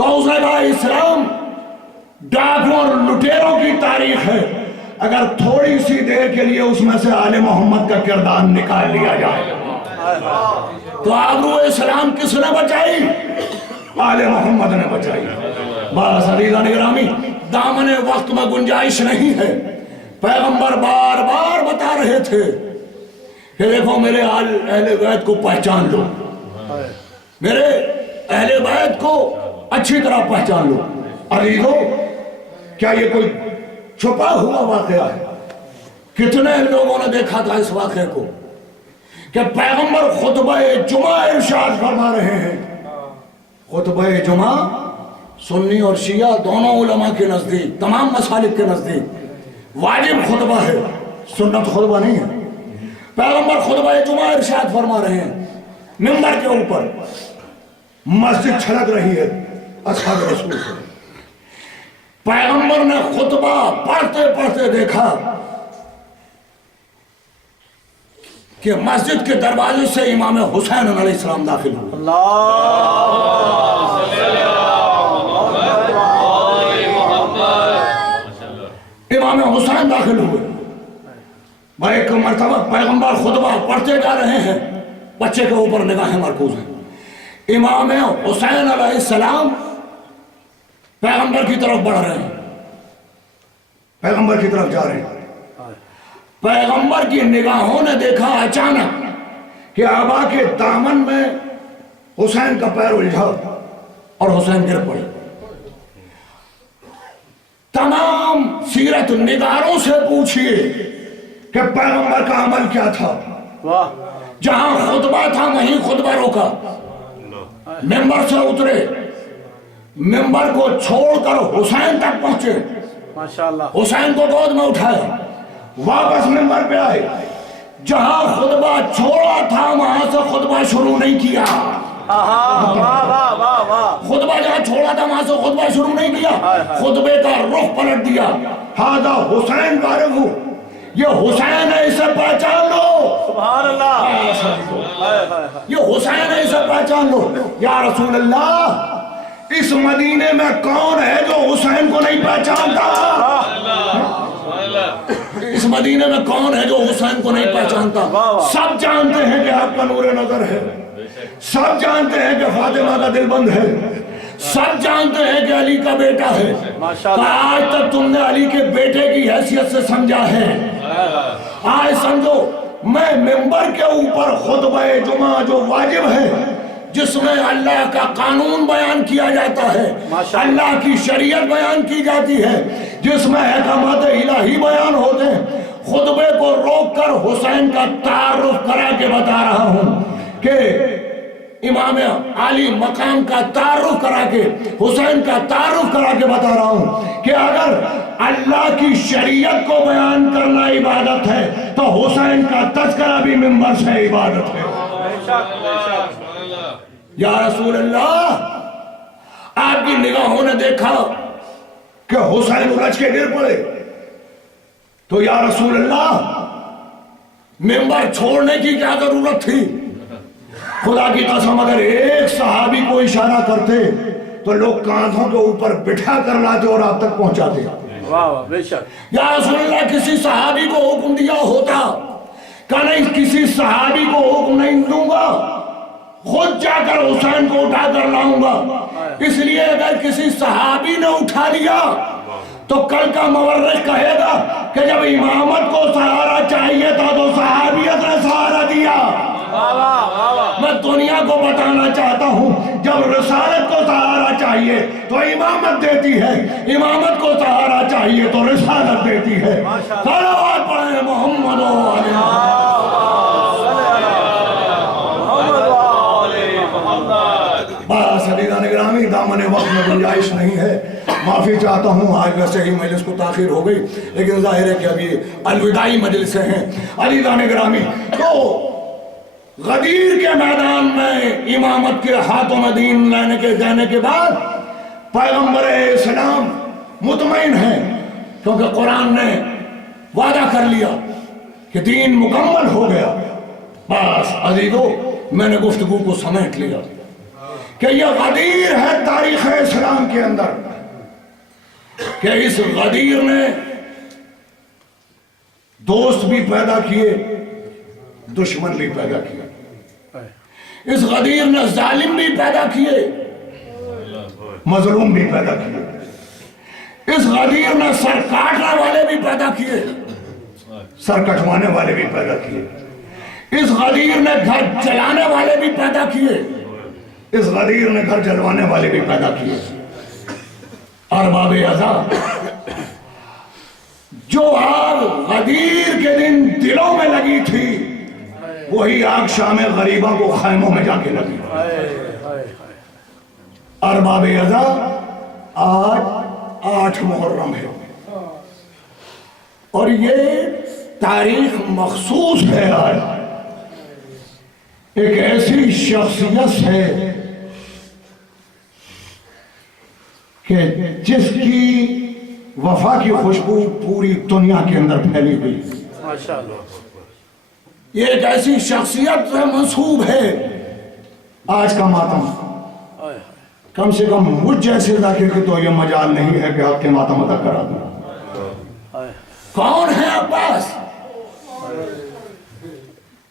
توسیع اسلام ڈاکوں اور لٹیروں کی تاریخ ہے. اگر تھوڑی سی دیر کے لیے اس میں سے آل محمد کا کردار نکال لیا جائے تو آبرو اسلام کس نے بچائی؟ آل محمد نے بچائی. بس عزیزان گرامی، دامن وقت میں گنجائش نہیں ہے. پیغمبر بار بار بتا رہے تھے کہ دیکھو میرے اہل بیت کو پہچان لو، میرے اہل بیت کو اچھی طرح پہچان لو. عزیزو، کیا یہ کوئی چھپا ہوا واقعہ ہے؟ کتنے لوگوں نے دیکھا تھا اس واقعے کو کہ پیغمبر خطبہ جمعہ ارشاد فرما رہے ہیں. خطبہ جمعہ سنی اور شیعہ دونوں علماء کے نزدیک، تمام مسالک کے نزدیک واجب خطبہ ہے، سنت خطبہ نہیں ہے. پیغمبر خطبہ جمعہ ارشاد فرما رہے ہیں، منبر کے اوپر مسجد چھلک رہی ہے اصحاب رسول سے. پیغمبر نے خطبہ پڑھتے پڑھتے دیکھا کہ مسجد کے دروازے سے امام حسین علیہ السلام داخل ہوئے. امام حسین داخل ہوئے. ایک مرتبہ پیغمبر خطبہ پڑھتے جا رہے ہیں، بچے کے اوپر نگاہیں مرکوز ہیں. امام حسین علیہ السلام پیغمبر کی طرف بڑھ رہے ہیں، پیغمبر کی طرف جا رہے ہیں. پیغمبر کی نگاہوں نے دیکھا اچانک کہ عبا کے دامن میں حسین کا پیر الجھا اور حسین گر پڑے. تمام سیرت نگاروں سے پوچھئے کہ پیغمبر کا عمل کیا تھا. جہاں خطبہ تھا وہیں خطبہ روکا، منبر سے اترے، منبر کو چھوڑ کر حسین تک پہنچے، حسین کو گود میں اٹھایا، واپس منبر پہ آئے. جہاں خطبہ چھوڑا تھا وہاں سے خطبہ شروع نہیں کیا. خطبہ جہاں چھوڑا تھا وہاں سے خطبہ شروع نہیں کیا، خطبے کا رخ پلٹ دیا. ہاذا حسین وارغو، یہ حسین ہے، اسے پہچان لو. سبحان اللہ. یہ حسین ہے، اسے پہچان لو. یا رسول اللہ، اس مدینے میں کون ہے جو حسین کو نہیں پہچانتا؟ اس مدینے میں کون ہے جو حسین کو نہیں پہچانتا؟ سب جانتے ہیں کہ آپ کا نور نظر ہے، سب جانتے ہیں کہ فاطمہ کا دل بند ہے، سب جانتے ہیں کہ علی کا بیٹا ہے. آج تک تم نے علی کے بیٹے کی حیثیت سے سمجھا ہے؟ آج سمجھو، میں منبر کے اوپر خطبہ جمعہ جو واجب ہے، جس میں اللہ کا قانون بیان کیا جاتا ہے، اللہ کی شریعت بیان کی جاتی ہے، جس میں احکامات الہی بیان ہوتے ہیں، خطبے کو روک کر حسین کا تعارف کرا کے بتا رہا ہوں کہ امام علی مقام کا تعارف کرا کے، حسین کا تعارف کرا کے بتا رہا ہوں کہ اگر اللہ کی شریعت کو بیان کرنا عبادت ہے تو حسین کا تذکرہ بھی منبر سے عبادت ہے. یا رسول اللہ، آپ کی نگاہوں نے دیکھا کہ حسین الجھ کے گر پڑے تو یا رسول اللہ، منبر چھوڑنے کی کیا ضرورت تھی؟ خدا کی قسم اگر ایک صحابی کو اشارہ کرتے تو لوگ کاندھوں کے اوپر بٹھا کر لاتے اور آپ تک پہنچاتے. یا رسول اللہ، کسی صحابی کو حکم دیا ہوتا کہ نہیں، کسی صحابی کو حکم نہیں دوں گا، خود جا کر حسین کو اٹھا کر لاؤں گا. اس لیے اگر کسی صحابی نے اٹھا لیا تو کل کا مورخ کہے گا کہ جب امامت کو سہارا چاہیے تھا تو صحابیت نے سہارا دیا. میں دنیا کو بتانا چاہتا ہوں، جب رسالت کو سہارا چاہیے تو امامت دیتی ہے، امامت کو سہارا چاہیے تو رسالت دیتی ہے. صلوات پڑھیں محمد و علیہ. بس عزیزان گرامی، دامن وقت میں گنجائش نہیں ہے، معافی چاہتا ہوں. آج ویسے ہی مجلس کو تاخیر ہو گئی، لیکن ظاہر ہے کہ ابھی الوداعی مجلسیں ہیں. عزیزان گرامی، تو غدیر کے میدان میں امامت کے ہاتھوں میں دین لینے کے دینے کے بعد پیغمبر اسلام مطمئن ہیں، کیونکہ قرآن نے وعدہ کر لیا کہ دین مکمل ہو گیا. بس عزیزو، میں نے گفتگو کو سمیٹ لیا. کہ یہ غدیر ہے تاریخ اسلام کے اندر کہ اس غدیر نے دوست بھی پیدا کیے، دشمن بھی پیدا کیے، اس غدیر نے ظالم بھی پیدا کیے، مظلوم بھی پیدا کیے، اس غدیر نے سر کاٹنے والے بھی پیدا کیے، سر کٹوانے والے بھی پیدا کیے، اس غدیر نے گھر جلانے والے بھی پیدا کیے، اس غدیر نے گھر جلوانے والے بھی پیدا کیے۔ ارباب ازا، جو آگ غدیر کے دن دلوں میں لگی تھی وہی آگ شام غریبوں کو خیموں میں جا کے لگی۔ ارباب ازا، آج 8 محرم ہے اور یہ تاریخ مخصوص ہے۔ آج ایک ایسی شخصیت ہے کہ جس کی وفا کی خوشبو پوری دنیا کے اندر پھیلی ہوئی، یہ ایک ایسی شخصیت سے منسوب ہے۔ آج کا ماتم کم سے کم مجھ جیسے ذاکر کی تو یہ مجال نہیں ہے کہ آپ کے ماتم ادا کرا دوں۔ کون ہے عباس؟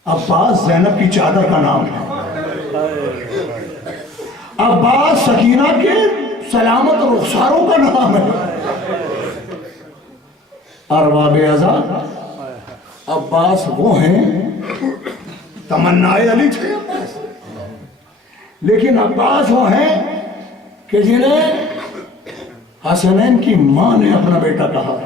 عباس زینب کی چادر کا نام ہے، عباس سکینہ کے سلامت رخساروں کا نام ہے۔ ارباب ازا، عباس وہ ہیں، تمنائے علی تھے عباس، لیکن عباس وہ ہیں کہ جنہیں حسنین کی ماں نے اپنا بیٹا کہا۔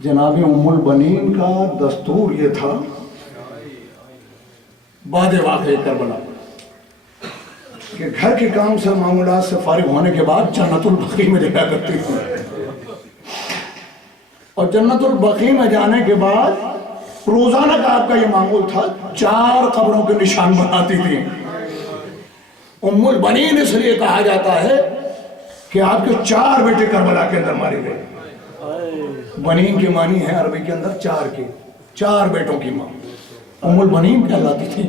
جناب ام البنین کا دستور یہ تھا بعد واقعہ کربلا کہ گھر کے کام سے معمولات سے فارغ ہونے کے بعد جنت البقیع میں جایا کرتی تھی، اور جنت البقیع میں جانے کے بعد روزانہ کا آپ کا یہ معمول تھا 4 قبروں کے نشان بناتی تھی۔ ام البنین اس لیے کہا جاتا ہے کہ آپ کے 4 بیٹے کربلا کے اندر مارے گئے۔ بنین کی معنی ہے عربی کے اندر 4 کے، 4 بیٹوں کی ماں ام البنین کہلاتی تھی۔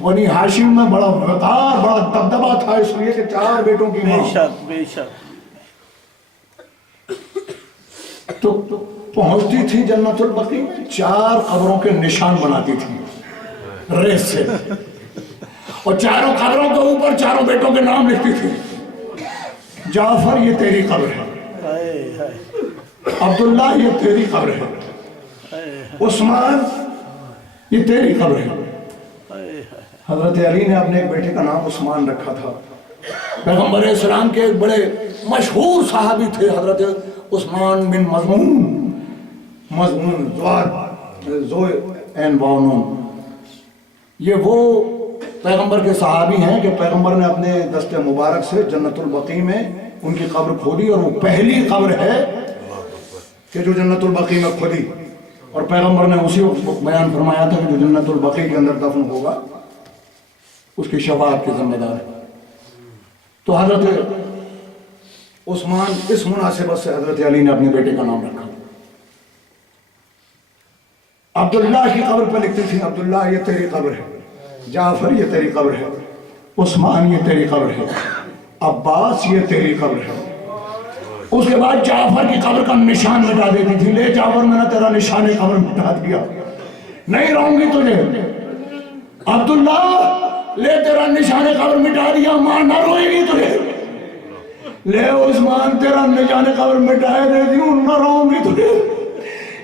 بنی ہاشم میں بڑا وقار، بڑا دبدبہ تھا، اس لیے کہ 4 بیٹوں کی ماں۔ بے شک تو پہنچتی تھی جنت البقیع میں، 4 قبروں کے نشان بناتی تھی ریس سے، اور 4 قبروں کے اوپر 4 بیٹوں کے نام لکھتی تھی۔ جعفر یہ تیری قبر ہے، عبداللہ یہ تیری قبر ہے، عثمان یہ تیری قبر ہے۔ حضرت علی نے اپنے ایک بیٹے کا نام عثمان رکھا تھا۔ پیغمبر اسلام کے ایک بڑے مشہور صحابی تھے حضرت عثمان بن مظعون زوئے این باونون۔ یہ وہ پیغمبر کے صحابی ہیں کہ پیغمبر نے اپنے دست مبارک سے جنت البقیع میں ان کی قبر کھودی، اور وہ پہلی قبر ہے کہ جو جنت البقیع میں کھودی، اور پیغمبر نے اسی وقت بیان فرمایا تھا کہ جو جنت البقیع کے اندر دفن ہوگا اس کی شفاعت کے ذمہ دار ہے۔ تو حضرت عثمان اس مناسبت سے حضرت علی نے اپنے بیٹے کا نام رکھا۔ عبداللہ کی قبر پہ لکھتی تھی عبداللہ یہ تیری قبر ہے، جعفر یہ تیری قبر ہے، عثمان یہ تیری قبر ہے، عباس یہ تیری قبر ہے۔ اس کے بعد جعفر کی قبر کا نشان مٹا دیتی تھی، لے جعفر میں نے تیرا نشان قبر مٹا دیا، نہیں رہوں گی تجھے۔ عبداللہ لے تیرا نشان قبر مٹا دیا، ماں نہ روئے گی تجھے۔ لے عثمان تیرا نشان قبر مٹائے دیتی ہوں، نہ رہوں گی تجھے۔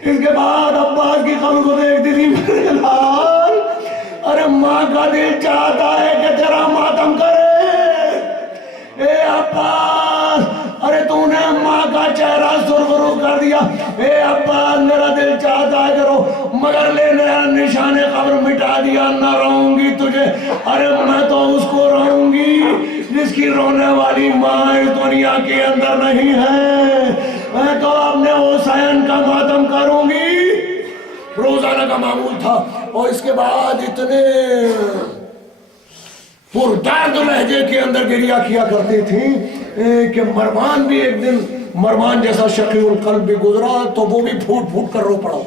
اس کے بعد عباس کی قبر کو دیکھتی تھی، میرے لال ارے ماں کا دل چاہتا ہے کہ تیرا ماتم کرے۔ اے عباس ارے تو نے ماں کا چہرہ سرخرو کر دیا، اے عباس میرا دل چاہتا ہے کرو، مگر لے میرا نشان قبر مٹا دیا، نہ رہوں گی تجھے۔ ارے میں تو اس کو رہوں گی جس کی رونے والی ماں اس دنیا کے اندر نہیں ہے، میں تو اپنے حسین کا ماتم کروں گی۔ روزانہ کا معمول تھا، اور اس کے بعد اتنے پردرد لہجے کے اندر گریہ کیا کرتی تھی کہ مروان بھی ایک دن، مروان جیسا شقی القلب بھی گزرا تو وہ بھی پھوٹ پھوٹ کر رو پڑا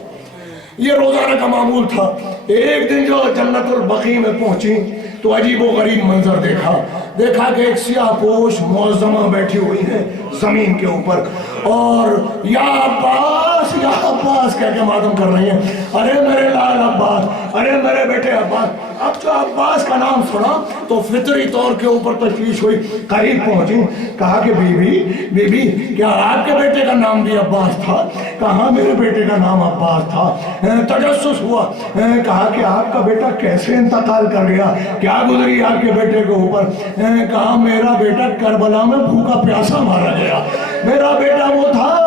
یہ روزانہ کا معمول تھا. ایک دن جو جنت البقیع میں پہنچی تو عجیب و غریب منظر دیکھا کہ ایک سیاہ پوش معظمہ بیٹھی ہوئی ہیں زمین کے اوپر اور یا عباس کہہ کے ماتم کر رہی ہیں. ارے میرے لال عباس، ارے میرے بیٹے عباس. اب جو عباس کا نام سنا تو فطری طور کے اوپر تشویش ہوئی. قریب پہنچی، کہا کہ بی بی کیا آپ کے بیٹے کا نام بھی عباس تھا؟ کہا میرے بیٹے کا نام عباس تھا. تجسس ہوا، کہا کہ آپ کا بیٹا کیسے انتقال کر گیا، کیا گزری آپ کے بیٹے کے اوپر؟ کہا میرا بیٹا کربلا میں بھوکا پیاسا مارا گیا. میرا بیٹا وہ تھا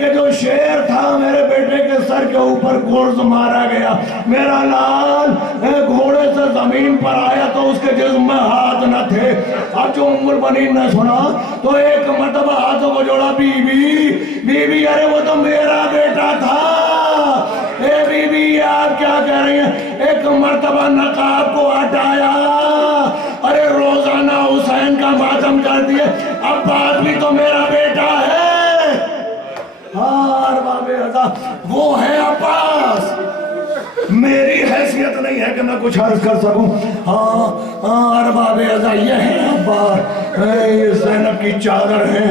کہ جو شیر تھا، میرے بیٹے کے سر کے اوپر گرز مارا گیا. میرا لال گھوڑے سے زمین پر آیا تو اس کے جسم میں ہاتھ نہ تھے. اب جو ام البنین نے سنا تو ایک مرتبہ ہاتھوں کو جوڑا، بی بی ارے وہ تو میرا بیٹا تھا. اے بی بی آپ کیا کہہ رہی ہیں؟ ایک مرتبہ نقاب کو ہٹایا، ارے روزانہ حسین کا ماتم کر دیے. عباس بھی تو میرا بیٹا ہے. ارباب رضا وہ ہے عباس. میری حیثیت نہیں ہے کہ میں کچھ عرض کر سکوں. ارباب رضا یہ ہے عباس. یہ زینب کی چادر ہیں،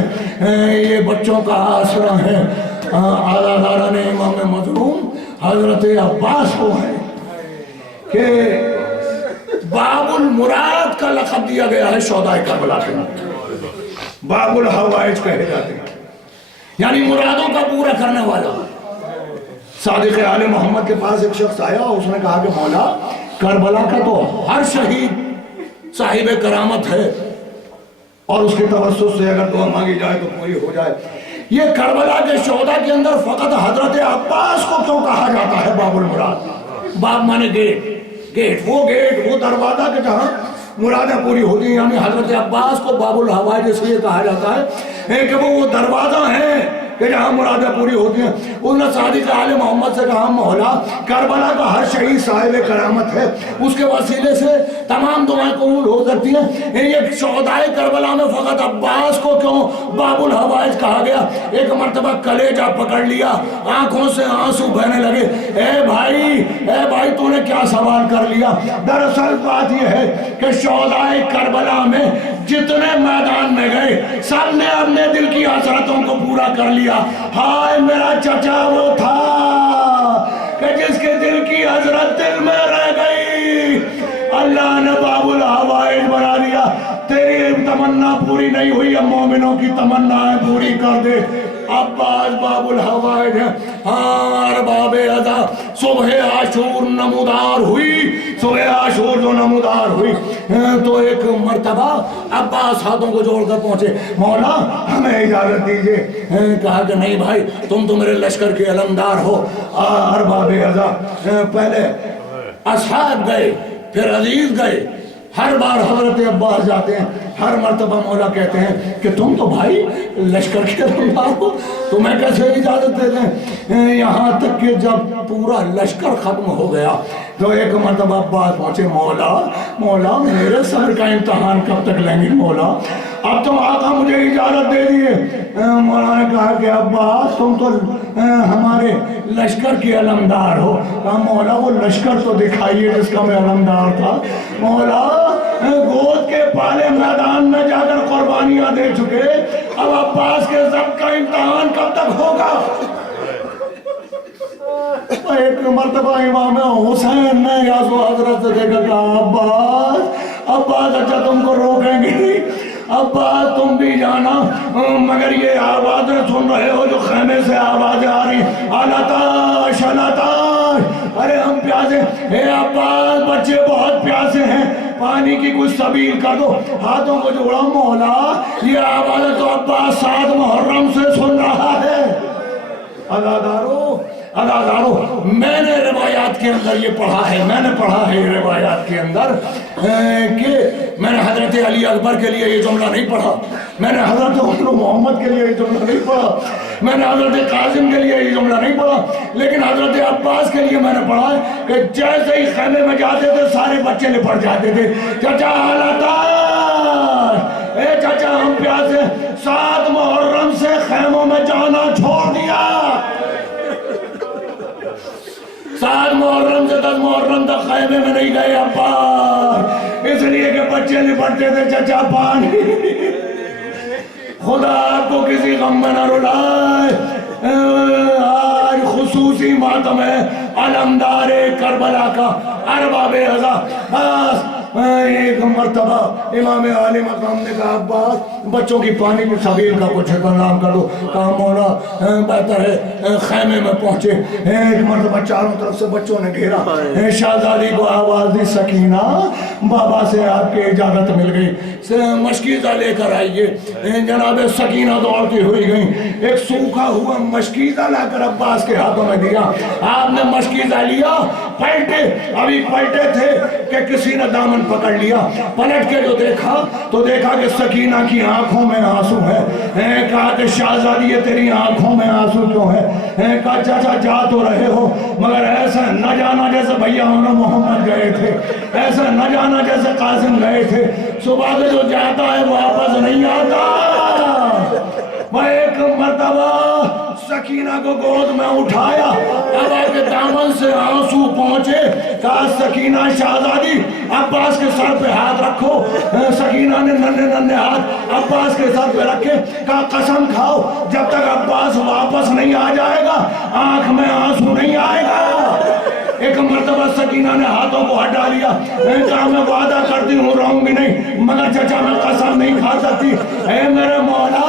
یہ بچوں کا آسرا ہے. عزاداران امام مظلوم حضرت عباس کو ہے کہ باب المراد کا لقب دیا گیا ہے شہدائے کربلا کے. باب الحوائج کہے جاتے ہیں، یعنی مرادوں کا پورا کرنے والا. صادق آل محمد کے پاس ایک شخص آیا، اس نے کہا کہ مولا کربلا کا تو ہر شہید صاحب کرامت ہے اور اس کے توسط سے اگر دعا مانگی جائے تو پوری ہو جائے. یہ کربلا کے شہداء کے اندر فقط حضرت عباس کو کیوں کہا جاتا ہے باب المراد؟ باب مانے گیٹ، وہ دروازہ کے جہاں مرادیں پوری ہوتی ہیں. یعنی حضرت عباس کو باب الحوائج اس لیے کہا جاتا ہے کہ وہ دروازہ ہیں کہ جہاں مرادیں پوری ہوتی ہیں. انہوں نے صادق آل محمد سے کہا مولا کربلا کا ہر شہید صاحب کرامت ہے، اس کے وسیلے سے تمام دعائیں قبول ہو سکتی ہیں. یہ شہدائے کربلا میں فقط عباس کو کیوں باب الحوائج کہا گیا؟ ایک مرتبہ کلیجہ پکڑ لیا، آنکھوں سے آنسو بہنے لگے. اے بھائی تو نے کیا سوال کر لیا؟ دراصل بات یہ ہے کہ شہدائے کربلا میں جتنے میدان میں گئے سب نے اپنے دل کی حسرتوں کو پورا کر لیا. ہائے میرا چچا وہ تھا کہ جس کے دل کی حسرت دل میں رہ گئی، اللہ نے باب الحوائج بنا دیا. تیری تمنا پوری نہیں ہوئی، اب مومنوں کی تمنائیں پوری کر دے. عباس باب الحوائج ہے. ارباب رضا صبح عاشور نمودار جو نمودار ہوئی تو ایک مرتبہ عباس ہاتھوں کو جوڑ کر پہنچے، مولا ہمیں اجازت دیجئے. کہا کہ نہیں بھائی، تم تو میرے لشکر کے علمدار ہو. ارباب رضا پہلے اصحاب گئے، پھر عزیز گئے. ہر بار حضرت عباس جاتے ہیں، ہر مرتبہ مولا کہتے ہیں کہ تم تو بھائی لشکر کے علمدار ہو، تمہیں کیسے اجازت دیتے ہیں؟ یہاں تک کہ جب پورا لشکر ختم ہو گیا تو ایک مرتبہ عباس پہنچے، مولا میرے سر کا امتحان کب تک لیں گے مولا؟ اب تو آقا مجھے اجازت دے دیئے. مولا نے کہا کہ عباس تم تو ہمارے لشکر کے علمدار ہو. کہا مولا وہ لشکر تو دکھائیے جس کا میں علمدار تھا. مولا گود کے پالے میدان میں جا کر قربانیاں دے چکے، اب عباس کے ضبط کا امتحان کب تک ہوگا؟ ایک مرتبہ امام حسین نے یاسو حضرت سے دیکھا کہ عباس اچھا تم کو روکیں گے، عباس تم بھی جانا، مگر یہ آوازیں سن رہے ہو جو خیمے سے آوازیں آ رہی، الاتاش ارے ہم پیاسے. اے عباس بچے بہت پیاسے ہیں، پانی کی کچھ سبیل کر دو. ہاتھوں کو جوڑا، مولا یہ آوازیں تو عباس 7 محرم سے سن رہا ہے. عزادارو میں نے روایات کے اندر یہ پڑھا ہے، یہ روایات کے اندر کہ میں نے حضرت علی اکبر کے لیے یہ جملہ نہیں پڑھا، میں نے حضرت عمر محمد کے لیے یہ جملہ نہیں پڑھا، میں نے حضرت قاسم کے لیے یہ جملہ نہیں پڑھا، لیکن حضرت عباس کے لیے میں نے پڑھا ہے کہ جیسے ہی خیمے میں جاتے تھے سارے بچے لپٹ جاتے تھے. چچا حالتاش، اے چچا ہم پیاسے، 7 محرم سے خیموں میں جانا چھوڑ دیا. 7 محرم سے 10 محرم تک خیمے میں نہیں گئے عباس، اس لیے کہ بچے لپٹتے تھے چچا پانی۔ خدا آپ کو کسی غم میں نہ رلائے۔ آج خصوصی ماتم ہے علمدار کربلا کا، ارباب عزا۔ ایک مرتبہ امام عالی مقام نے کہا عباس بچوں کی پانی کی سبیل کا کچھ انتظام کر دو۔ کہا مولا بہتر ہے خیمے میں پہنچے۔ ایک مرتبہ چاروں طرف سے بچوں نے گھیرا، شہزادی کو آواز دی سکینہ بابا سے آپ کی اجازت مل گئی، مشکیزہ لے کر آئیے۔ جناب سکینہ دوڑتی ہوئی گئیں، ایک سوکھا ہوا مشکیزہ لا کر عباس کے ہاتھوں میں دیا۔ آپ نے مشکیزہ لیا، پلٹے، ابھی پلٹے تھے کہ کسی نے دامن پکڑ لیا۔ پلٹ کے جو دیکھا تو دیکھا کہ سکینہ کی آنکھوں میں آنسو ہے۔ کہا کہ شہزادی یہ تیری آنکھوں میں آنسو کیوں ہے؟ کہا چاچا جا تو رہے ہو مگر ایسا نہ جانا جیسے بھیا ہونا محمد گئے تھے، ایسا نہ جانا جیسے قاسم گئے تھے، صبح کے جو جاتا ہے واپس نہیں آتا۔ میں ایک مرتبہ سکینہ کو گود میں اٹھایا، اب آپ کے دامن سے آنسو پہنچے۔ کہا سکینہ شہزادی عباس کے سر پہ ہاتھ رکھو۔ سکینہ نے ننھے ہاتھ عباس کے سر پہ رکھے، کہا قسم کھاؤ جب تک عباس واپس نہیں آ جائے گا آنکھ میں آنسو نہیں آئے گا۔ ایک مرتبہ سکینہ نے ہاتھوں کو ہٹا لیا، کہا میں وعدہ کرتی ہوں رہوں گی نہیں مگر چچا میں قسم نہیں کھا سکتی۔ اے میرے مولا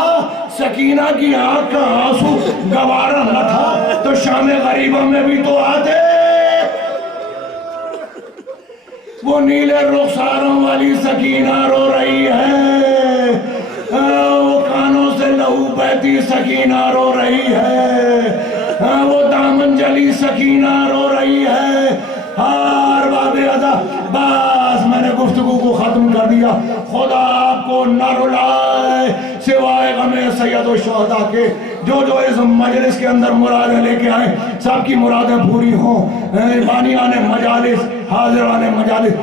سکینہ کی آنکھ کا آنسو گوارا نہ تھا تو شام غریبہ میں بھی تو آتے۔ وہ نیلے رخساروں والی سکینہ رو رہی ہے، وہ کانوں سے لہو بہتی سکینہ رو رہی ہے، وہ دامن جلی سکینہ رو رہی ہے۔ ہار باب عزا بس میں نے گفتگو کو ختم کر دیا۔ خدا آپ کو نہ رلائے سوائے غم سید و شہداء کے۔ جو اس مجلس کے اندر مرادیں لے کے آئیں سب کی مرادیں پوری ہوں۔ بانیان مجالس، حاضران مجالس،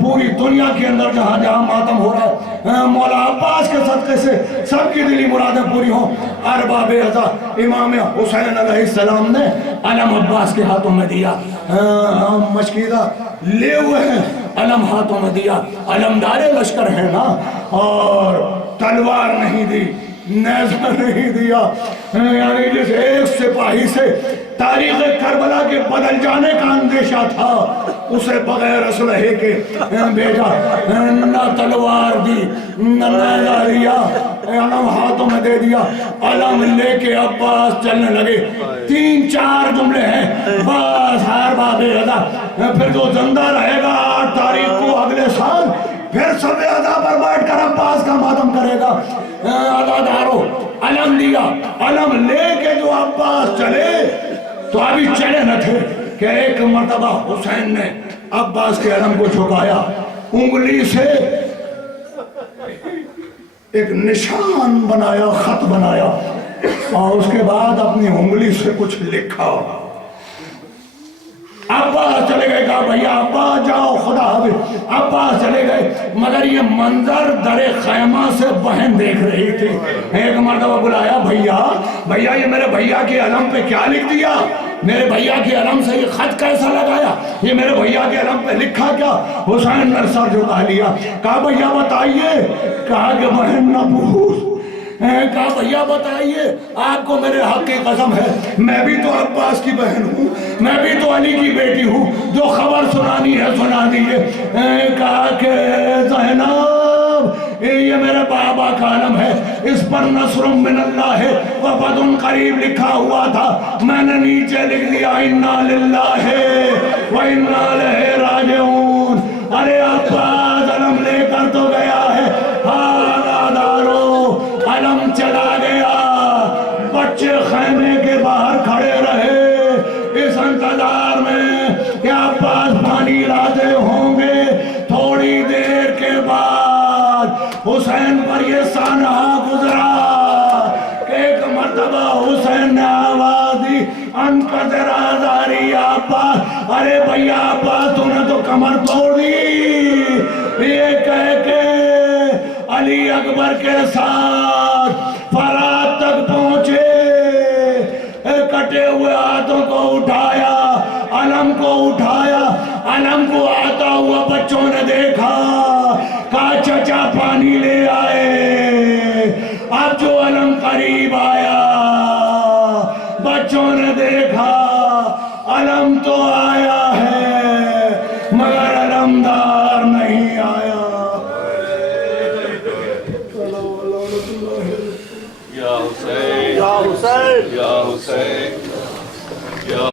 پوری دنیا کے اندر جہاں جہاں ماتم ہو رہا ہے مولا عباس کے صدقے سے سب کی دلی مرادیں پوری ہوں۔ ارباب عزا امام حسین علیہ السلام نے علم عباس کے ہاتھوں میں دیا، مشکیزہ لے ہوئے ہیں، علم ہاتھوں میں دیا۔ علمدار لشکر ہے نا، اور تلوار نہیں دی، نیزہ نہیں دیا، یعنی جس ایک سپاہی سے تاریخ کربلا کے بدل جانے کا اندیشہ تھا اسے بغیر اسلحے کے بھیجا، نہ تلوار دی نہ نیزہ دیا، علم ہاتھوں میں دے دیا۔ علم لے کے عباس چلنے لگے۔ 3-4 جملے ہیں بس ہر باب عزا، پھر جو زندہ رہے گا 8 تاریخ کو اگلے سال پھر سب عزا پر بیٹھ کر عباس کا ماتم کرے گا۔ عزادارو علم دیا، علم لے کے جو عباس چلے تو ابھی چلے نہ تھے کہ ایک مرتبہ حسین نے عباس کے علم کو جھکایا، انگلی سے ایک نشان بنایا، خط بنایا، اور اس کے بعد اپنی انگلی سے کچھ لکھا۔ عباس چلے گئے، کہا بھیا عباس جاؤ خدا حافظ۔ عباس چلے گئے مگر یہ منظر در خیمہ سے بہن دیکھ رہی تھی۔ ایک مرتبہ بلایا، بھیا یہ میرے بھیا کے علم پہ کیا لکھ دیا؟ میرے بھیا کے علم سے یہ خط کیسا لگایا؟ یہ میرے بھیا کے علم پہ لکھا کیا؟ حسین نے سر جھکا لیا، کہا بھیا بتائیے۔ کہا کہ بہن نہ پوچھ۔ کہا بھیا بتائیے، آپ کو میرے حق کی قسم ہے میں بھی تو عباس کی بہن ہوں، میں بھی تو علی کی بیٹی ہوں، جو خبر سنانی ہے سنا دیئے۔ کہا کہ زینب یہ میرے بابا کا علم ہے، اس پر نصر من اللہ ہے وفتح قریب لکھا ہوا تھا، میں نے نیچے لکھ دیا انا للہ و انا الیہ راجعون۔ ارے عباس علم لے کر تو گیا ہے، علم چلا گیا۔ بچے خیمے کے باہر کھڑے رہے اس انتظار میں کہ عباس پانی لاتے ہوں گے۔ تھوڑی دیر کے بعد حسین پر یہ سانحہ گزرا کہ ایک مرتبہ حسین نے آواز دی انقذر آزاری عباس۔ ارے بھیا عباس تو نے تو کمر توڑ دی۔ یہ کہہ کے علی اکبر کے ساتھ فرات تک پہنچے، کٹے ہوئے ہاتھوں کو اٹھایا، علم علم کو آتا ہوا بچوں نے دیکھا، کہا چچا پانی لے آئے۔ اب جو علم قریب آیا، بچوں نے دیکھا علم تو آیا ہے مگر علمدار نہیں آیا۔ یا حسین یا حسین یا حسین